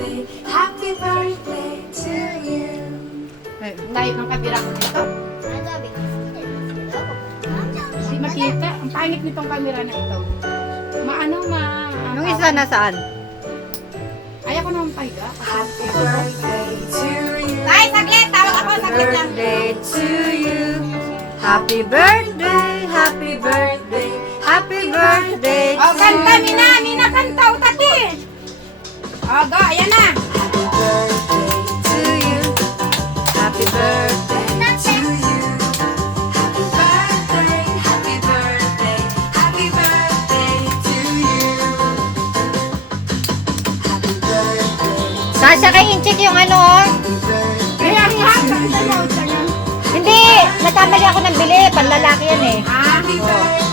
birthday, happy birthday to you. Tayo ng kabira ko dito. Hindi makita. Ang pangit nitong camera na ito. Yung isa nasaan? Ayaw ko naman pahiga. Happy birthday to you. Tay, saglit! Tawag ako, saglit lang. Birthday to you. Happy birthday, happy birthday, happy birthday to Oh, kanta, Mina, kanta, utati. Oh, go, ayan na. Happy birthday to you. Happy birthday. to you. Happy birthday, happy birthday, happy birthday to you. Happy birthday, Sasha kay Inchik yung ano oh. happy birthday. Kaya nga, kanta mo, sa'yo. Hindi, nagkamali ako ng bili. Panlalaki yan eh. Ah, Happy birthday